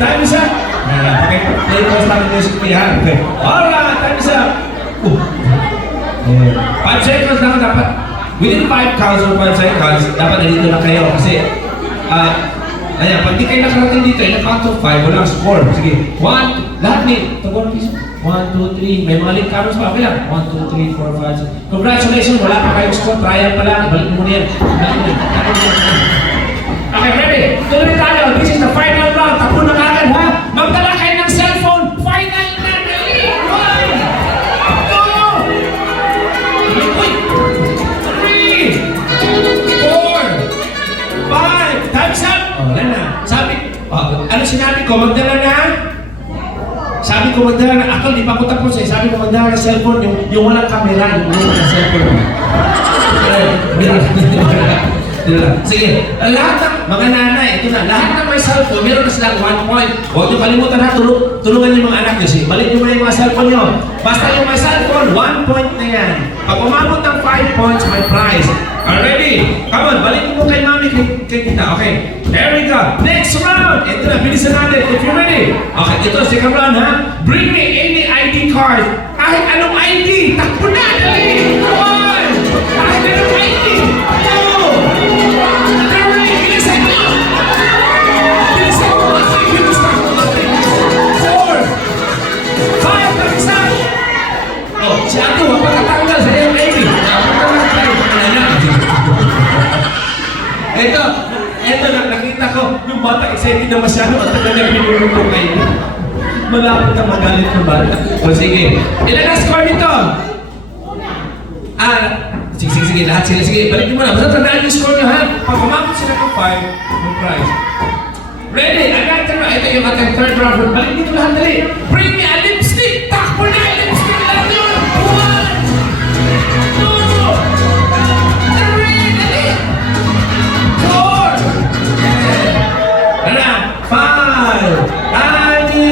time is up. Okay, play ko sa music ko yan. Okay. Alright, time is up. 5 seconds lang dapat. Within 5 counts or 5 seconds, dapat nandito na kayo kasi ayan, pag di kayo nakarating dito, count of 5, walang score. Sige, 1, lahat ni, tagwan piso. 1, 2, 3, may mga link cameras pa, okay lang. 1, 2, 3, 4, 5, 6. Congratulations, wala pa kayong score, trial pa lang, balik mo na yan. Okay, ready? Tuloy tayo, this is the final round. Takbo na kagad, ha? Magdala kayo ng cellphone, final na, ready? 1, 2, 3, 4, 5, time's up! Oh, wala na. Ano sinabi ko, magdala na? Sabi ko magdala na, ako, di pa ako tapos eh. Sabi ko magdala na cellphone, yung walang camera, yung walang cellphone. Sige, lahat ng mga nanay, ito na, lahat ng may cellphone, meron na silang 1 point. Huwag niyo kalimutan na, tulungan niyo mga anak niyo. Balik niyo muna yung mga cellphone niyo. Basta yung may cellphone, 1 point na yan. Pag umabot ng 5 points, may prize. Ready? Come on, balik mo kay mami, kay tita. Okay, here we go. Next round. Ito na, bilisan natin. If you're ready. Okay, ito, second round ha. Bring me any ID card. Kahit anong ID. Takbo na, dali. Come on. Kahit anong ID. Go. Hurry, bilisan mo. Bilisan mo. Bilis na. 4, 5, tapisan. Oh, si Ato, mapagkatanggal sa iyong ID. Ito na, nakita ko, yung bata excited na masyado at tagal na pinulong ko kayo. Malapit na magalit ng bata. O sige, ilan ang score nito? Sige, lahat sila. Sige, balik niyo muna. Basta tandaan yung score niyo, ha? Pag umabot sila ng 5, yung prize. Ready? Ito yung ating third round. Balik dito lahat, dali. Bring me a lipstick! Takbo na! Lipstick lang yun! 1, 2,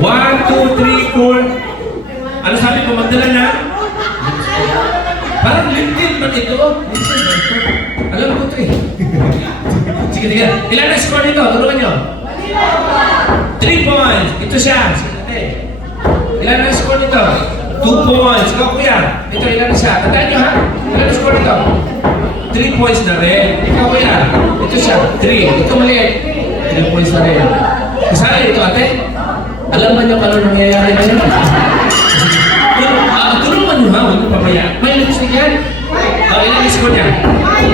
1, 2, 3, 4. Ano sabi ko, magdala na? Parang LinkedIn ba ito? Alam ko ito eh. Sige. Ilan na score nito? Tulungan nyo. 3 points. Ito siya. Ilan na score nito? 2 points. Ikaw kuya. Ito, ilan na siya? Tandaan nyo ha? Ilan na score nito? 3 points na rin. Ikaw kuya. Ito siya. 3. Ito maliit. 3 points na rin. Kasali ito ate? Alam ba niyo kung ano nangyayari na yan? Tulungan niyo ha, huwag niyo papaya. May lipstick yan? Ilang score niya?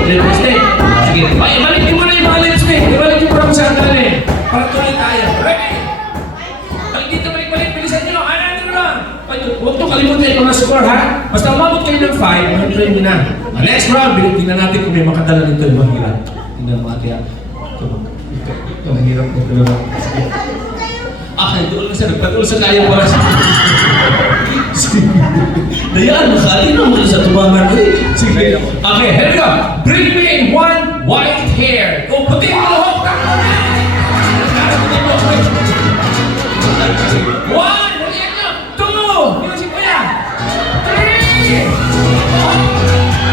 Lipstick? Sige. Ibalik niyo muna yung mga lipstick. Ibalik niyo muna kung saan galing. Para tuloy tayo. Ready? Balik dito, balik. Bilisan niyo. Ano lang? Huwag niyo kalimutan yung mga score ha. Basta umabot kayo ng 5, mag-try niyo na. Next round, tingnan natin kung may makadala nito yung mahirap. Tingnan mo ate ha. Ito, mahirap. Ito lang. Sige. Doon kasi nagpatuloy sa kaya para sa... Dayaan, makati naman sa tumangan eh. Sige. Okay, here we go. Bring me one white hair. O, puti mo lahok. One, balikan nyo. 2, music mo yan. 3,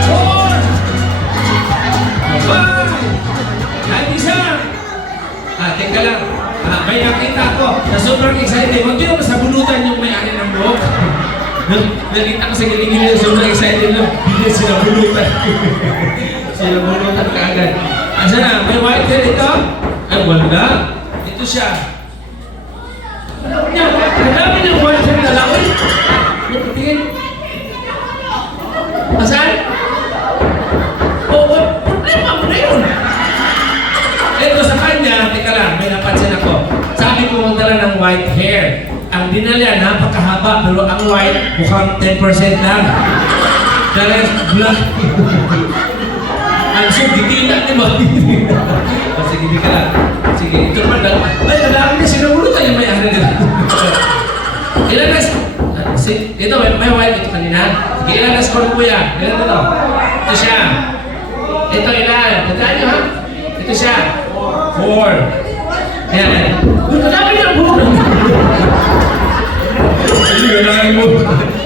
4, 5. Ay, isa. Teka lang. May nakita ko na sobrang excited. Huwag nyo sa bunutan yung may-ari ng buhok. Nakita ko sa giling-giling, sobrang excited lang. Hindi sila bunutan. Sila bunutan kaagad. Asa na? May white hair ito? Ay, wala. Ito siya. Madami ng white hair na laki. Tingin. Asan? Problema mo na yun. Ito sa kanya, teka lang, may napansin ako. Sabi ko magdala ng white hair. Ang dinala, napakahaba, pero ang white, mukhang 10% lang. The rest, black. Ang sugitila, di ba? Sige, di ka lang. Sige, ito naman lang. Ay, nadami na sinabulutan yung may-ari nila. Ilan na ito, may white ito kanina. Sige, ilan na score mo yan? Ilan na ito? Ito siya. Ito ilan? Tandaan nyo ha? Ito siya. 4. Ayan. Madami na ang buhok. Hindi, ganahin mo.